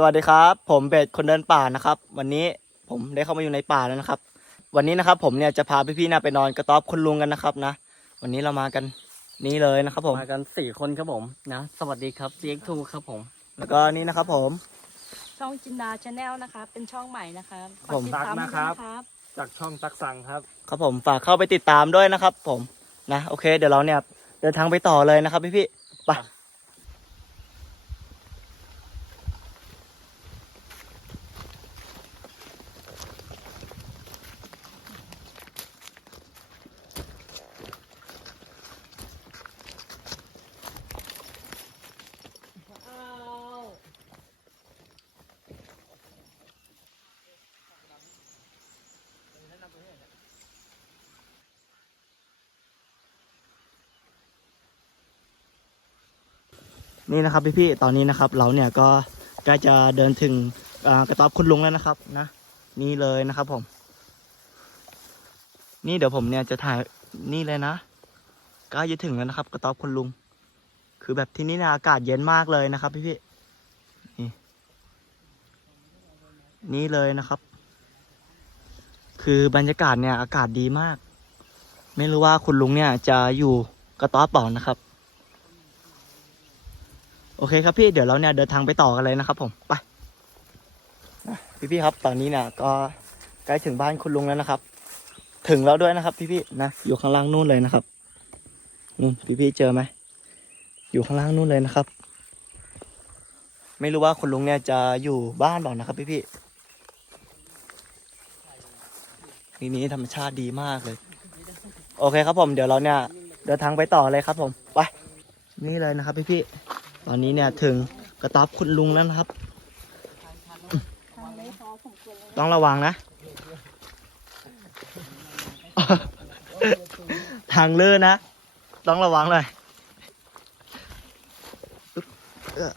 สวัสดีครับ ผมเบสคนเดินป่านะครับ วันนี้ผมได้เข้ามาอยู่ในป่าแล้วนะครับ วันนี้นะครับ ผมเนี่ยจะพาพี่ๆนะไปนอนกระต๊อบคุณลุงกันนะครับนะ วันนี้เรามากันนี่เลยนะครับ ผมมากันสี่คนครับผมนะสวัสดีครับเซียกทูครับผม แล้วก็นี่นะครับ ผม ช่องจินดาชาแนลนะคะ เป็นช่องใหม่นะคะฝากผมติดตามตั๊กนะครับด้วยนะครับ จากช่องตักสังครับ ครับผมฝากเข้าไปติดตามด้วยนะครับ ผมนะโอเค เดี๋ยวเราเนี่ยเดินทางไปต่อเลยนะครับพี่ๆไป นี่นะครับพี่ๆตอนนี้นะครับ เราเนี่ยก็ใกล้จะเดินถึงกระต๊อบคุณลุงแล้วนะครับนะนี่เลยนะครับผม นี่เดี๋ยวผมเนี่ยจะถ่ายนี่เลยนะใกล้จะถึงแล้วนะครับ กระต๊อบคุณลุง คือแบบที่นี่นะอากาศเย็นมากเลยนะครับ พี่ๆนี่นี่เลยนะครับ คือบรรยากาศเนี่ยอากาศดีมาก ไม่รู้ว่าคุณลุงเนี่ยจะอยู่กระต๊อบเปล่านะครับ โอเคครับพี่เดี๋ยวเราเนี่ยเดินทางไปต่อกันเลยนะครับ ผมไปพี่พี่ครับ ตอนนี้เนี่ยก็ใกล้ถึงบ้านคุณลุงแล้วนะครับ ถึงแล้วด้วยนะครับ พี่พี่นะอยู่ข้างล่างนู่นเลยนะครับนู่นพี่พี่เจอไหมอยู่ข้างล่างนู่นเลยนะครับ ไม่รู้ว่าคุณลุงเนี่ยจะอยู่บ้านเปล่านะครับ พี่พี่นี่นี้ธรรมชาติดีมากเลย โอเคครับผมเดี๋ยวเราเนี่ยเดินทางไปต่อเลยครับ ผมไปนี่เลยนะครับ พี่พี่ ตอนนี้เนี่ยถึงกระต๊อบคุณลุงแล้วนะครับ ต้องระวังนะ ทางเลื่อนนะ ต้องระวังเลยอึ๊บเอื้อ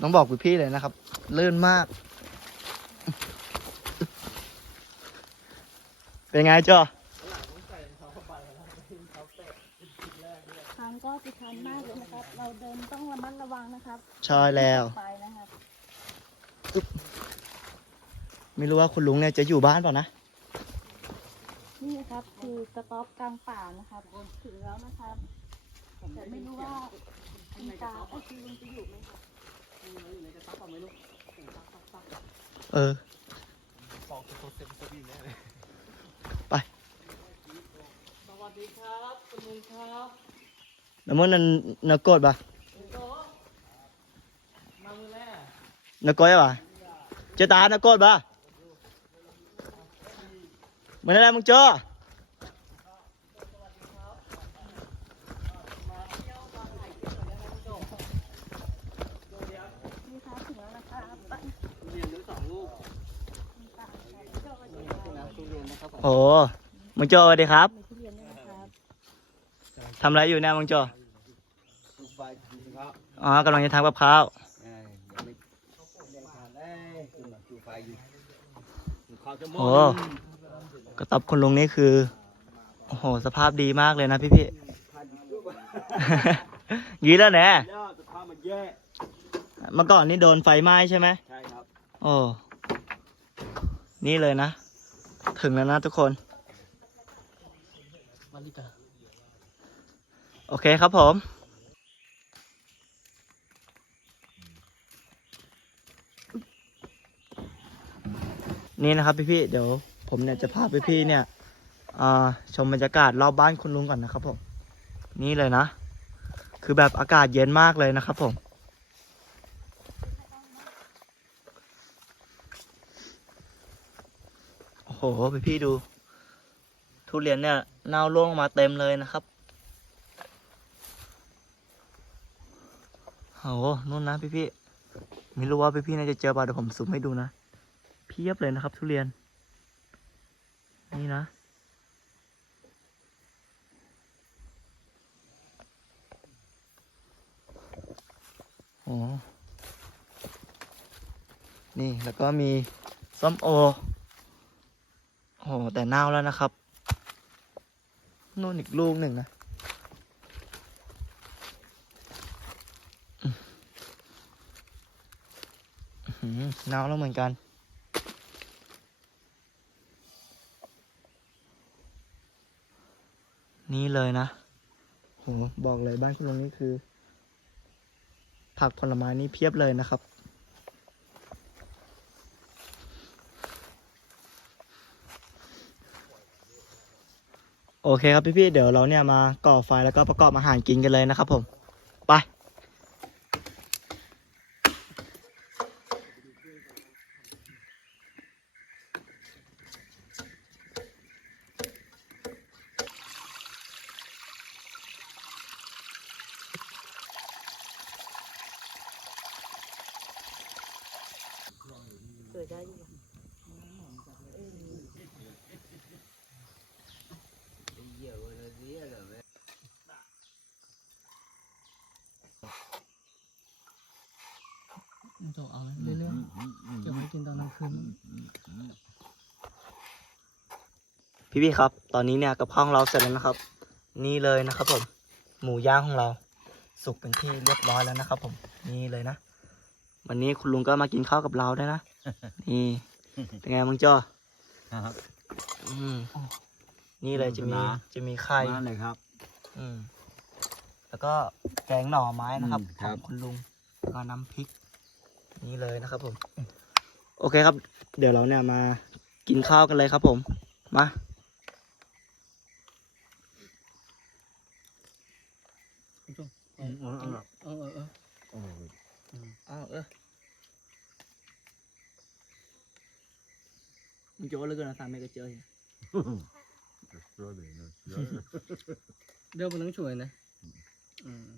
ต้องบอกพี่ๆเลยนะครับ เลื่อนมาก เป็นไงจ้ะ ทางก็ติดชันมากเลยนะครับ เราเดินต้อง ระมัดระวังนะครับใช่แล้ว ไปนะครับไม่รู้ว่าคุณลุงเนี่ยจะอยู่บ้านเปล่านะ นี่นะครับคือกระต๊อบกลางป่านะครับถึงแล้วนะครับแต่ไม่รู้ว่าคุณตาไอ้ยคุณลุงจะอยู่ไหมครับเออสวัสดีครับคุณลุงครับน้ำมันนั่นนกโกดปะ มามือแรก นกโกดปะเจอตานกโกดปะมันอะไรมึงเจ้าครับเจ้าก็จะนะทุเรียนนะครับผมโอ้มึงเจอสวัสดีครับทำอะไรอยู่เนี่ยมึงเจออ๋อกำลังจะทำกับข้าว เอ้ยยังไม่ยังทานได้คือแบบดูไฟอยู่ดูข้าวจะหมด โอ้กระต๊อบคุณลุงนี่คือ โอ้โห สภาพดีมากเลยนะพี่พี่ทานอยู่ด้วยๆยีแล้วแน่ย่าสภาพมันแย่เมื่อก่อนนี่โดนไฟไหม้ใช่ไหมใช่ครับโอ้นี่เลยนะ ถึงแล้วนะทุกคนมาลิกาโอเคครับผม นี่นะครับพี่ๆเดี๋ยวผมเนี่ยจะพาพี่ๆเนี่ยชมบรรยากาศรอบบ้านคุณลุงก่อนนะครับผมนี่เลยนะ คือแบบอากาศเย็นมากเลยนะครับผมโอ้โหพี่ๆดู ทุเรียนเนี่ยเน่าร่วงมาเต็มเลยนะครับโอ้โหนู่นนะพี่พี่ไม่รู้ว่าพี่พี่น่าจะเจอปล่าเดี๋ยวผมซูมให้ดูนะ เพียบเลยนะครับ ทุเรียน นี่นะ โอนี่แล้วก็มีส้มโอ โอแต่เน่าแล้วนะครับนู่นอีกลูกหนึ่งนะ เน่าแล้วเหมือนกัน นี่เลยนะโหบอกเลยบ้านคุณลุงนี่คือ ผักผลไม้นี่เพียบเลยนะครับ โอเคครับพี่ๆเดี๋ยวเราเนี่ยมาก่อไฟแล้วก็ประกอบอาหารกินกันเลยนะครับผม ไป สวยได้อยู่ มันจะเอาไหมเรื่อยๆเก็บไว้กินตอนกลางคืน พี่ๆครับ ตอนนี้เนี่ยกับข้าวของเราเสร็จแล้วนะครับ นี่เลยนะครับผม หมูย่างของเรา สุกเป็นที่เรียบร้อยแล้วนะครับ ผม นี่เลยนะ วันนี้คุณลุงก็มากินข้าวกับเราด้วยนะ นี่ เป็นไงมึงจ้อครับอืมนี่เลยจะมีนะจะมีไข่มาเลยครับ อืมแล้วก็แกงหน่อไม้นะครับอืมขครัองบคุณลุงแล้วก็น้ำพริก นี่เลยนะครับ ผม โอเคครับ เดี๋ยวเราเนี่ยมากินข้าวกันเลยครับผม มา เออเออเออเอออ้าวเออมึงโจ้แล้วกันนะสามเมกะเจอเดี๋ยวมันต้องช่วยนะอืม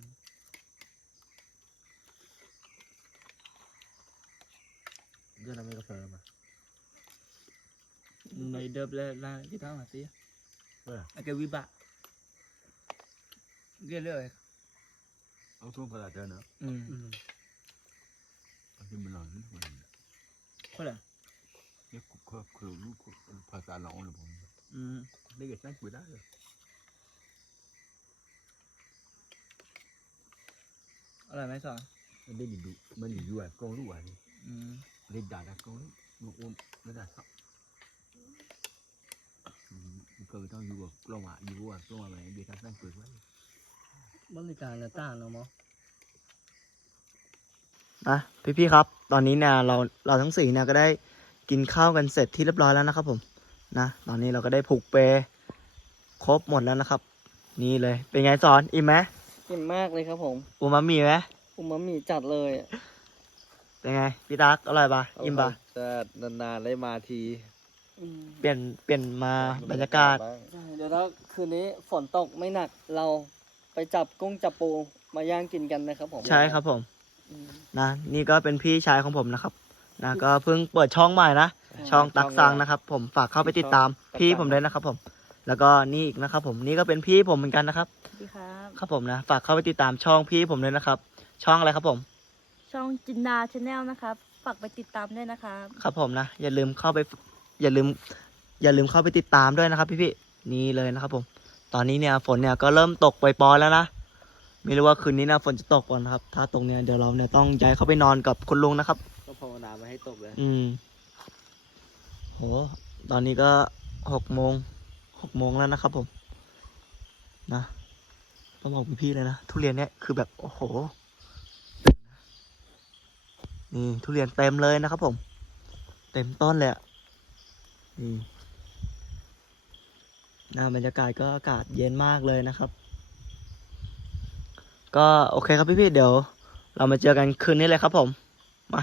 Mày đập lên là cái tao mà xí Ờ. À cái vi bạ Ghê lưỡi เอาช่วง กระดาษเจอเนอะ Ừ อืมเอาที่มันหล่อนนิดหน่อย Có là เนี่ยคือคือลูกภาษาหลงเลยผม Ừ ได้เกิดนั่งคุยได้เลย Ở lại mấy sỏi มันได้ดูมันอยู่อะกองลูกอะนี่ Ừ ได้ด่าด่ากองลูกอ้วนไม่ได้ครับเกิดต้องอยู่กับกล้องอะอยู่กับกล้องอะไรเดี๋ยวนั่งคุยไว้ บริการจะต้านเนาะมั้งนะพี่ๆครับ ตอนนี้เนี่ยเราเราทั้งสี่เนี่ยก็ได้กินข้าวกันเสร็จที่เรียบร้อยแล้วนะครับผมนะตอนนี้เราก็ได้ผูกเปรครบหมดแล้วนะครับ นี่เลยเป็นไงสอนอิ่มไหมอิ่มมากเลยครับผมอูมามีไหมอุมามิจัดเลยอะเป็นไงพี่ตักอร่อยปะอิ่มปะจะนานๆได้มาทีอืมเปลี่ยนเปลี่ยนมาบรรยากาศบ้งใช่เดี๋ยวถ้าคืนนี้ฝนตกไม่หนักเรา ไปจับกุ้งจับปูมาย่างกินกันนะครับผมใช่ครับผมอืม นะนี่ก็เป็นพี่ชายของผมนะครับนะก็เพิ่งเปิดช่องใหม่นะช่องตักซังนะครับ ผมฝากเข้าไปติดตามพี่ผมด้วยนะครับ ผม แล้วก็นี่อีกนะครับ ผมนี่ก็เป็นพี่ผมเหมือนกันนะครับ สวัสดีครับ ครับผมนะฝากเข้าไปติดตามช่องพี่ผมด้วยนะครับ ช่องอะไรครับผม ช่องจินดาชาแนลนะครับ ฝากไปติดตามด้วยนะครับ ครับผมนะอย่าลืมเข้าไป อย่าลืม อย่าลืมเข้าไปติดตามด้วยนะครับ พี่ๆนี่เลยนะครับผม ตอนนี้เนี่ยฝนเนี่ยก็เริ่มตกปล่อยๆแล้วนะไม่รู้ว่าคืนนี้นะฝนจะตกก่อนนะครับ ถ้าตกเนี่ยเดี๋ยวเราเนี่ยต้องย้ายเข้าไปนอนกับคุณลุงนะครับ ก็ภาวนาไม่ให้ตกเลย อืมโหตอนนี้ก็หกโมงหกโมงแล้วนะครับผม นะต้องบอกพี่ๆเลยนะทุเรียนเนี่ยคือแบบโอ้โหนี่ทุเรียนเต็มเลยนะครับผม เต็มต้นเลยอะนี่ นะบรรยากาศก็อากาศเย็นมากเลยนะครับ ก็โอเคครับพี่ๆเดี๋ยว เรามาเจอกันคืนนี้เลยครับผม มา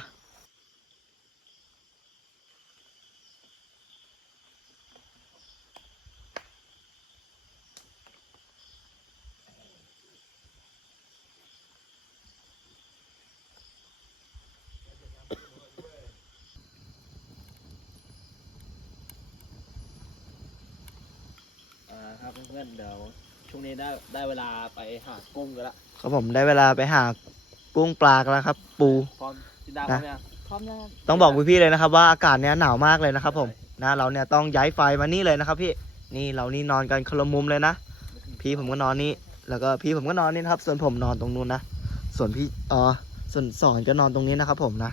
อ่าครับเพื่อนๆเดี๋ยวช่วงนี้ได้ได้เวลาไปหากุ้งกันละครับผมได้เวลาไปหากุ้งปลากันแล้วครับ ปู พร้อมจินดาพร้อมยังพร้อมแล้วครับต้องบอกพี่ๆเลยนะครับ ว่าอากาศเนี้ยหนาวมากเลยนะครับ ผมนะเราเนี่ยต้องย้ายไฟมานี่เลยนะครับ พี่นี่เรานี่นอนกันคนละมุมเลยนะพี่ผมก็นอนนี่แล้วก็พี่ผมก็นอนนี่นะครับ ส่วนผมนอนตรงนู้นนะส่วนพี่เออส่วนสอนก็นอนตรงนี้นะครับ ผมนะ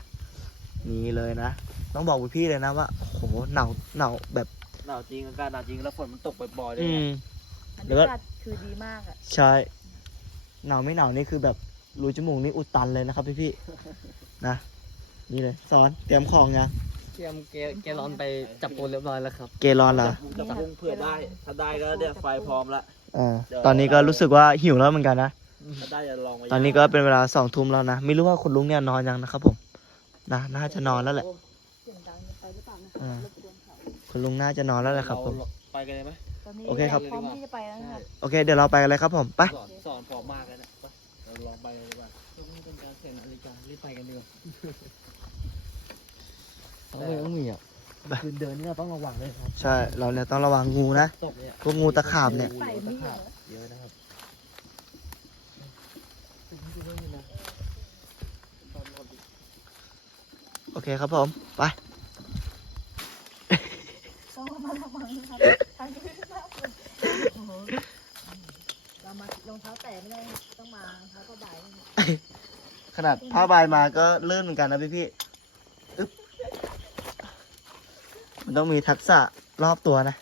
นี่เลยนะต้องบอกพี่ๆเลยนะว่าโหหนาวหนาวแบบหนาวจริงอากาศหนาวจริงแล้วฝนมันตกบ่อยๆด้วยอืไงมบรรแล้วก็ยากาศคือดีมากอะใช่ หนาวไม่หนาวนี่คือแบบรูจมูกนี่อุดตันเลยนะครับ พี่ๆนะนี่เลยสอนเตรียมของยังเตรียมเกเกลอนไปจับปูเรียบร้อยแล้วครับ เกรอนเหรอจับกุ้งเผื่อได้ ถ้าได้ก็เดี๋ยวไฟพร้อมละอ่าตอนนี้ก็รู้สึกว่าหิวแล้วเหมือนกันนะถ้าได้จะลองมาตอนนี้ก็เป็นเวลาสองทุ่มแล้วนะไม่รู้ว่าคุณลุงเนี่ยนอนยังนะครับผมนะน่าจะนอนแล้วแหละเสียงดังไปหรือเปล่านะอ่ารบกวนเขาคุณลุงน่าจะนอนแล้วแหละครับผมไปกันเลยไหม ตอนนี้โอเคครับ พร้อมที่จะไปแล้วนะครับโอเค เดี๋ยวเราไปกันเลยครับผม ไป สอนสอนพร้อมมากเลยนะไปเราลองไปเลยดีกว่าช่วงนี้เป็นการเสียนาฬิการีบไปกันดีกว่าต้องเลยต้องมีอะคืนเดินนี่เราต้องระวังเลยครับใช่ เราเนี่ยต้องระวังงูนะ ตกเนี่ยพวกงูตะขาบเนี่ยใส่มีดเหรอเยอะนะครับโอเคครับผม ไป เปิดโอ้โหเรามารองเท้าแตะไม่ได้ต้องมารองเท้าผ้าใบนะครับขนาดผ้าใบมาก็เลื่อนเหมือนกันนะพี่พี่ๆอึ๊บมันต้องมีทักษะรอบตัวนะ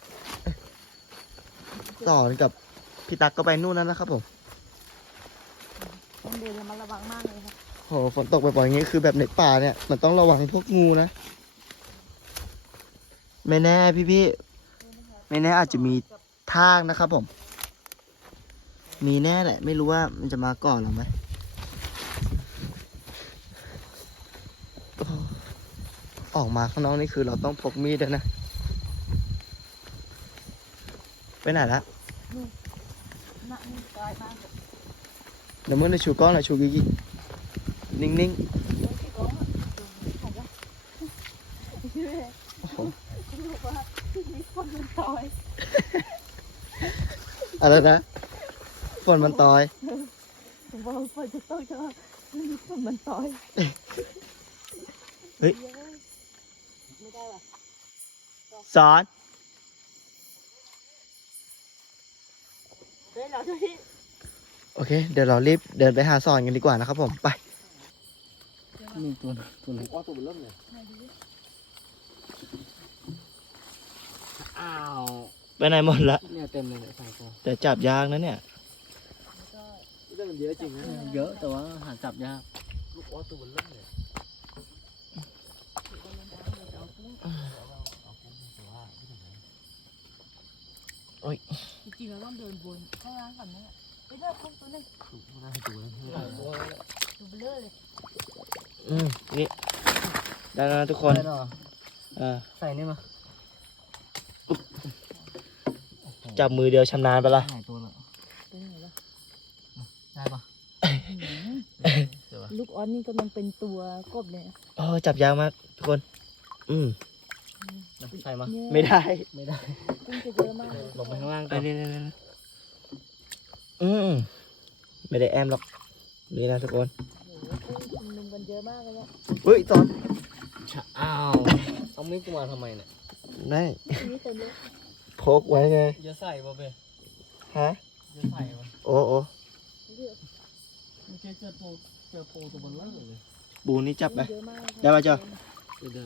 สอนกับพี่ตักก็ไปนู่นนั่นนะครับผมต้องเดินระมัดระวังมากเลยครับโหฝนตกบ่อยๆอย่างงี้คือแบบในป่าเนี่ยมันต้องระวังพวกงูนะ ไม่แน่พี่ๆไม่แน่อาจจะมีทากนะครับผม มีแน่แหละ ไม่รู้ว่ามันจะมาก่อนหรือไมโอ้อกมาข้างนอกนี่คือเราต้องพกมีดด้วยนะ ไปไหนละเดี๋ยวมึงจะชูกล้องหน่อยชูกิ๊กนิ่งเฮ้ยพี่ก้องอะของวะพี่เว้ย ๆโอ้โห คุณบอกว่าที่มีคนมันตาย อะไรนะฝนมันตอยผมบอกว่าจะต้องจะที่มีคนมันตายเฮ้ยไม่ได้ว่ะสอนเฮ้ยเราจะที่โอเค เดี๋ยวเรารีบเดินไปหาสอนกันดีกว่านะครับผมไปมีตัวหนึ่งตัวหนึงว่าตัวมันเริ่มเลยอ้าว ไปไหนหมดละเนี่ยเต็มเลยเนี่ยใส่ตัวแต่จับยากนะเนี่ย เรื่องมันเยอะจริงนะเยอะแต่ว่าหาจับยากลูกว่าตัวมันเริ่มเลยจริงๆเราต้องเดินวนข้างล่างก่อนนะไปเลือกพวกตัวนึงน่าให้ดูนะหลายตัวแล้วดูไปเลือกเลยอืมนี่ได้แล้วนะทุกคน ได้เหรอเออใส่นี่มา จับมือเดียวชำนาญไปละหายตัวแล้วไปไหนวะได้ปะลูกออสนี่กำลังเป็นตัวกบเลยนะโอ้จับยากมากทุกคน อืมใส่มาเนี่ยไม่ได้ ไม่ได้กุ้งจะเยอะมากเลยลงไปข้างล่างไปก่อนเรื่อยๆอืมไม่ได้แอมหรอกนี่นะทุกคนโอ้โหกุ้งชุมนุมกันเยอะมากเลยเนี่ยเฮ้ยสอนอ้าวเอามีดกูมาทำไมเนี่ยได้ทีนี้เต็มเลย พกไว้ไงจะใส่ป่ะเบ้ฮะจะใส่ป่ะโอ้โอ้เยอะเมื่อกี้เจอปูเจอปูตัวเบนเล่เลยบูนี่จับไปเยอะมากได้ป่ะจ๊ะไม่ได้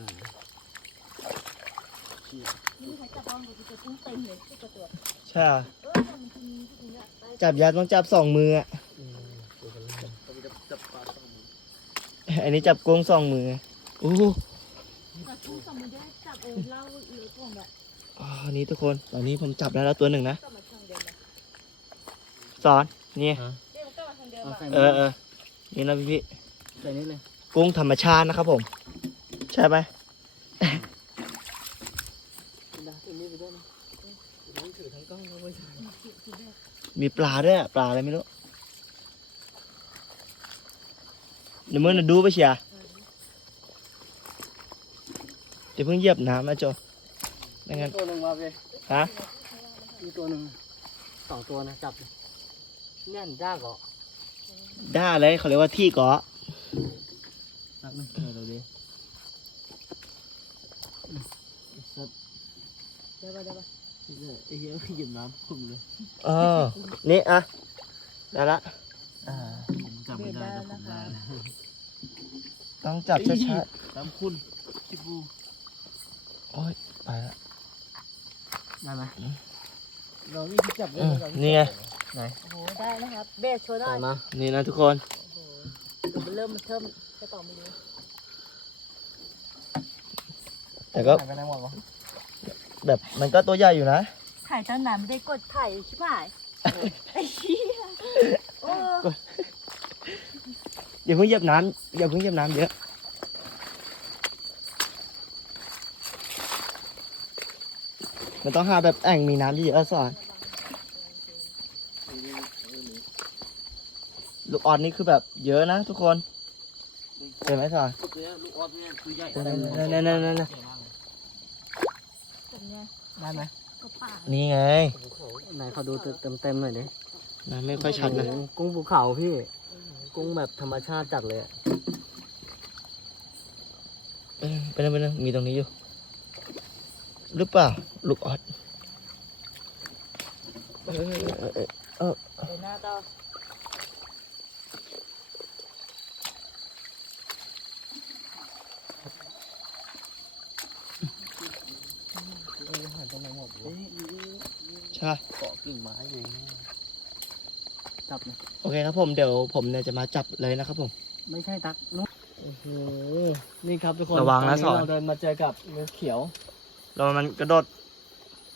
นี่ใครจับบ้างกูจะกุ้งเต็มเลยทุกตัวใช่อะเออมันจะมีที่นี้ได้จับยากต้องจับสองมืออะผมจะจับปลาต้องอันนี้จับกุ้งสองมือโอ้โหแต่กุ้งสองมือได้จับเองเล่าเลือของแบบ อ๋อนี่ทุกคน ตอนนี้ผมจับได้แล้วตัวหนึ่งนะก็มาทางเดิมนะสอน นี่เดี๋ยวก็มาทางเดิมเอาอะใส่เออเออนี่นะพี่พี่ใส่นี่เลยๆกุ้งธรรมชาตินะครับผม ใช่ไหมได้ถือมีดไปด้วยนะต้องถือทั้งกล้องเลยมีปลาด้วยอะปลาอะไรไม่รู้เดี๋ยวมึงน่ะดูไปเชียร์เดี๋ยวเพิ่งเหยียบน้ำนะโจ ไม่งั้นตัวหนึ่งมาเบ้ฮะมีตัวหนึ่งสองตัวนะจับแน่นยากเหรอได้อะไรเขาเรียกว่าที่เกาะนับนึงเดี๋ยวดิเดี๋ยวไปเดี๋ยวไปไอ้เหี้ยหยิบน้ำคุมเลยเออนี่อะได้ละผมจับไม่ได้แต่ผมได้นะต้องจับช้าน้ำคุณพี่บูๆโอ้ยไปละ ได้ไหมเรานี่ที่จับได้อืมเรานี่ไง โอ้โหได้นะครับเบสโชว์ได้ได้ไหมนี่นะทุกคนเริ่มมันเทิมจะต่อไม่รู้แต่ก็หายไปไหนหมดวะแบบมันก็ตัวใหญ่อยู่นะ ถ่ายตั้งนานไม่ได้กดถ่ายชิบหายไอ้เหี้ยโอ้อย่าเพิ่งเหยียบน้ำอย่าเพิ่งเหยียบน้ำเยอะ มันต้องหาแบบแอ่งมีน้ำเยอะๆสอนลูกออดนี่คือแบบเยอะนะทุกคนเห็นไหมสอนลูกออสเนี่ยคือใหญ่นั่นนั่นนั่นนั่นแบบเนี้ยได้ไหมก็ป่านี่ไงไหนเขาดูเต็มเต็มๆหน่อยดิน้ำไม่ค่อยชัดนะโอ้โหกุ้งภูเขาพี่กุ้งแบบธรรมชาติจัดเลยอะเออไปนะไปนะมีตรงนี้อยู่ หรือเปล่า ลูกออดเออเออหน้าต่อใช่เกาะกิ่งไม้อยู่จับเลยโอเคครับผมเดี๋ยวผมเนี่ยจะมาจับเลยนะครับผม ไม่ใช่ตักนุ๊กโอ้โหนี่ครับทุกคนระวังนะสอนเราเดินมาเจอกับงูเขียว รอมันกระโดด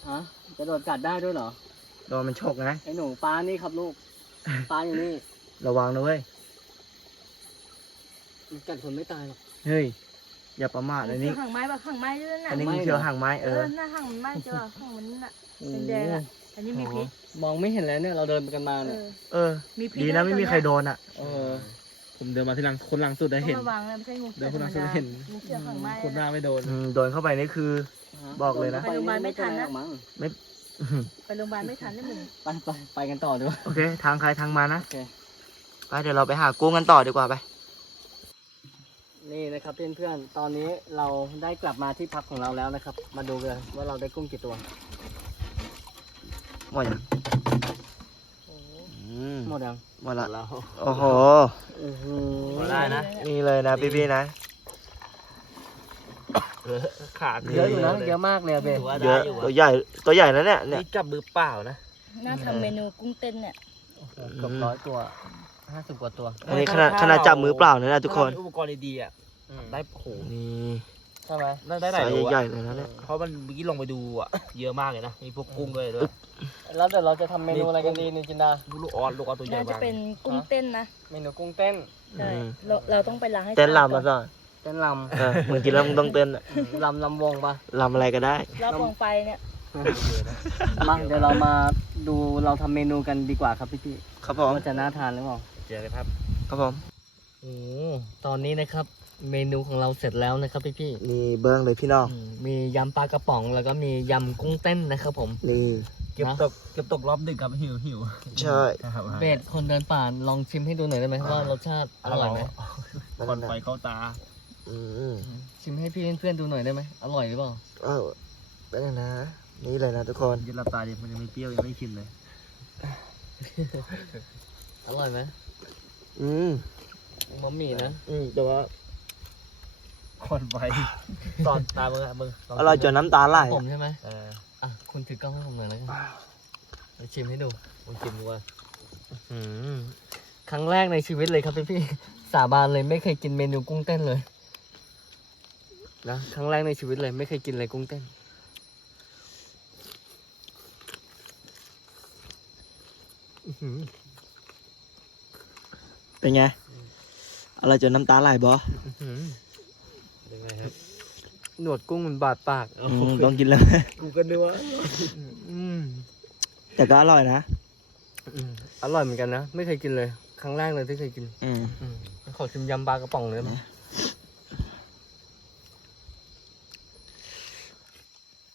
ฮะจะโดดกัดได้ด้วยเหรอรอมันฉกนะ ไอ้หนูปลานี่ครับลูก ปลาอยู่นี่ ระวังนะเว้ย มันกัดคนไม่ตายหรอก เฮ้ย อย่าประมาทอันนี้ ห่างไม้แบบห่างไม้ด้วยน่ะอันนี้งูเขียวห่างไม้เอเออ อหน้าห่างไม้เจอห่างมันน่ะโอ้โหแดงๆอะอันนี้มีพิษมองไม่เห็นแล้วเนี่ยเราเดินไปกันมาเอเนี่ย อเออ มีพิษดีนะไม่มีใครโดนอะ เออ ผมเดินมาที่หลังคนหลังสุดได้ต้องเห็นระวังนะไม่ใช่งูเขีเดี๋ยยววคนธรนั้รนมจะดาเห็นงูเขียวห่างไม้คนหน้าไม่โดน อืม โดนเข้าไปนี่คือ บอกเลยนะ ไปโรงพยาบาลไม่ทันนะปมั้งอื้อหือไปโรงพยาบาลไม่ทันได้มึง ไปไปไปกันต่อดีกว่า โอเค ทางใครทางมานะโอเค ไปเดี๋ยวเราไปหากุ้งกันต่อดีกว่าไป นี่นะครับเพื่อนๆ ตอนนี้เราได้กลับมาที่พักของเราแล้วนะครับ มาดูกันว่าเราได้กุ้งกี่ตัว หมดยังอืมหมดยังหมดละแล้วโอ้โห โอ้โห ได้นะ นี่เลยนะพี่ๆนะ ขาดเยอะอยู่นะเยอะมากเลยอะเบนเยอะตัวใหญ่ตัวใหญ่แล้วเนี่ยเนี่ยนี่จับมือเปล่านะน่าทำเมนูกุ้งเต้นเนี่ยเกือบร้อยตัวห้าสิบกว่าตัวอันนี้ขนาดขนาดจับมือเปล่าเลยนะทุกคนถ้าเรามีอุปกรณ์ดีๆอะได้โอ้โหนี่ใช่ไหมได้ได้หลายสายโลใหญ่อะๆเลยนะเนี่ยเพราะมันเมื่อกี้ลงไปดูอะเยอะมากเลยนะมีพวกกุ้งด้วยด้วยแล้วเดี๋ยวเราจะทำเมนูอะไรกันดีนี่จินดา ลูกออสลูกออสตัวใหญ่น่าจะมากเป็นกุ้งเต้นนะเมนูกุ้งเต้น ใช่เราเราต้องไปล้างให้เต้นสะอาดลำมาก่อนก่อน เต้นลเออมึงกินแล้วมึงต้องเต้นอะำ ลำลำวงปะลำอะไรก็ได้ รอบวงไฟเนี่ยมาเดี๋ยวเรามาดูเราทำเมนูกันดีกว่าครับพี่พี่ครับผมว่าจะน่าทานหรือเปล่าเจอกันครับ ครับผมโอ้ตอนนี้นะครับ เมนูของเราเสร็จแล้วนะครับพี่พี่นี่เบิ้งเลยพี่น้องมียำปลากระป๋อง แล้วก็มียำกุ้งเต้นนะครับผม นี่เก็บตกเก็บตกรอบดึกครับหิวหิวใช่ครับเบสคนเดินป่าลองชิมให้ดูหน่อยได้ไหมว่ารสชาติอร่อยไหม ควันไฟเข้าตา อืมชิมให้พี่เพื่อนๆดูหน่อยได้ไหมอร่อยหรือเปล่าเออเป็นไงนะ นี่เลยนะทุกคนยันหลับตาดิมันยังไม่เปรี้ยวยังไม่ชินเลย อร่อยไหมอืมมะหมี่นะ อืมแต่ว่าควันไฟตอนตามึงอะมึงลงอร่อยจนน้ำตาไหลผมใช่ไหมเอออะคุณถือกล้องให้ผมหน่อยแล้วกันเดี๋ยวชิมให้ดูมึงกินดูว่าอืมครั้งแรกในชีวิตเลยครับพี่พี่ๆสาบานเลยไม่เคยกินเมนูกุ้งเต้นเลย นะครั้งแรกในชีวิตเลยไม่เคยกินเลยกุ้งเต้นอื้อหือเป็นไงอร่อยจนน้ำตาไหลบออื้อหือยังไงครับ หนวดกุ้งมันบาดปากอืมต้องกินแล้ว กูก็นึกว่าอืมแต่ก็อร่อยนะอืมอร่อยเหมือนกันนะ ไม่เคยกินเลย ครั้งแรกเลยที่เคยกิน อืมอืมขอชิมยำปลากระป๋องเลยได้ไหม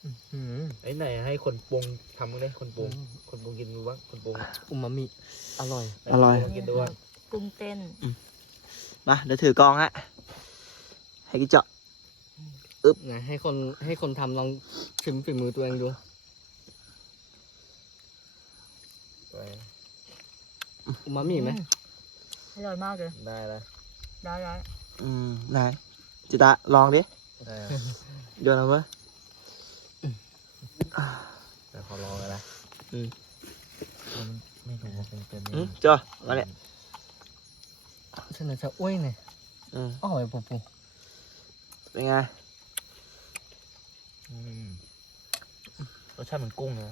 อื้อหื อไอ้ไหนให้คนปรุงทำมึงได้คนปรุงคนปรุงกินดูบ้างคนปรุงอุมามิอร่อย อร่อยลงกินดูว่ากุ้งเต้นมาเดี๋ยวถือกองฮะ ให้กินเจาะไหนให้คนให้คนทำลองชิมฝีมือตัวเองดู ไปอุมามิไหมอร่อยมากเลยได้แล้วได้ได้อืมไหนจิตะลองดิ ได้โยนเอาไว้ แต่ขอลองเลยนะอืมมันไม่รู้ว่าเป็นเป็นอืมจ้ามาเนี่ยฉันจะอ้วยเนี่ยอืมอร่อยปุ๊บปุ๊บเป็นไงอืมรสชาติเหมือนกุ้งนะ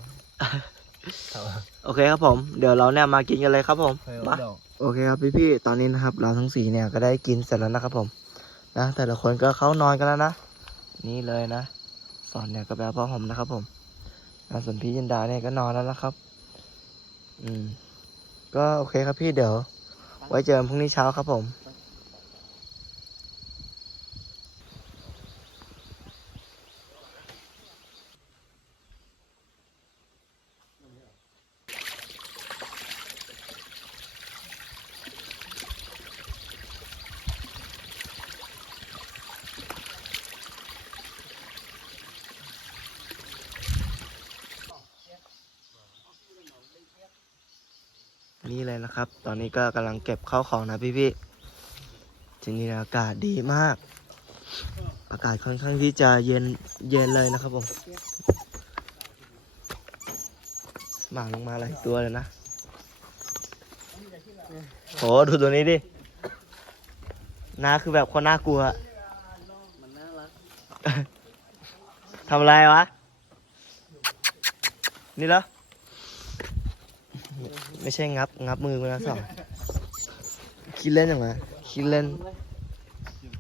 ครับโอเคครับผม เดี๋ยวเราเนี่ยมากินกันเลยครับผมเฮ้ยมาเดี๋ยวโอเคครับพี่พี่ๆตอนนี้นะครับ เราทั้งสี่เนี่ยก็ได้กินเสร็จแล้วนะครับผม นะแต่ละคนก็เข้านอนกันแล้วนะ นี่เลยนะ สอนเนี่ยก็แปลพ่อผมนะครับผมนะ ส่วนพี่ยินดาเนี่ยก็นอนแล้วนะครับ อืม ก็โอเคครับพี่เดี๋ยว ไว้เจอกันพรุ่งนี้เช้าครับผม นี่เลยนะครับ ตอนนี้ก็กำลังเก็บข้าวของนะพี่พี่ๆที่นี่อากาศดีมาก อากาศค่อนข้างที่จะเย็นเย็นเลยนะครับผมหมาลงมาหลายตัวเลยนะโหดูตัวนี้ดิน้าคือแบบคนน่ากลัวมันน่ารักทำอะไรวะ นี่เหรอ ไม่ใช่งับ งับมือมาแล้วสองคิดเล่นอย่างไรคิดเล่น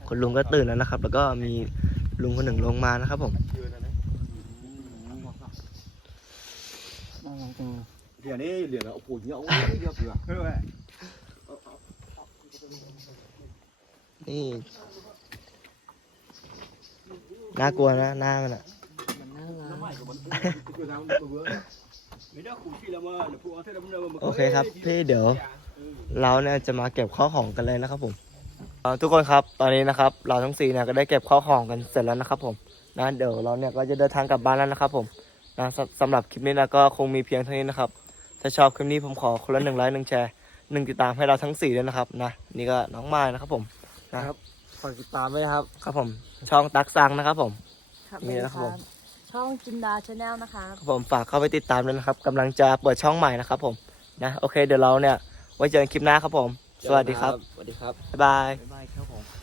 คุณลุงก็ตื่นแล้วนะครับ แล้วก็มีลุงคนหนึ่งลงมานะครับผมน่ารักจังเดี๋ยวนี้เหลือแล้วโอ้โหเยอะเยอะเผื่อนี่น่ากลัวนะหน้ามันอะมันน่ารัก โอเคครับพี่เดี๋ยว เราเนี่ยจะมาเก็บข้าวของกันเลยนะครับผมเอ่อทุกคนครับตอนนี้นะครับ เราทั้งสี่เนี่ยก็ได้เก็บข้าวของกันเสร็จแล้วนะครับผมนะเดี๋ยวเราเนี่ยก็จะเดินทางกลับบ้านแล้วนะครับผมนะสำสำหรับคลิปนี้นะก็คงมีเพียงเท่านี้นะครับถ้าชอบคลิปนี้ผมขอคนละหนึ่งไลค์หนึ่งแชร์หนึ่งติดตามให้เราทั้งสี่ด้วยนะครับนะนี่ก็น้องไม้นะครับผมนะครับฝากติดตามด้วยนะครับ ครับผม ช่องตักซังนะครับผมครับนี่นะครับผม ช่องจินดาชาแนลนะคะครับผมฝากเข้าไปติดตามด้วยนะครับกำลังจะเปิดช่องใหม่นะครับผมนะโอเคเดี๋ยวเราเนี่ยไว้เจอกันคลิปหน้าครับผม สวัสดีครับ สวัสดีครับ บ๊ายบาย บ๊ายบาย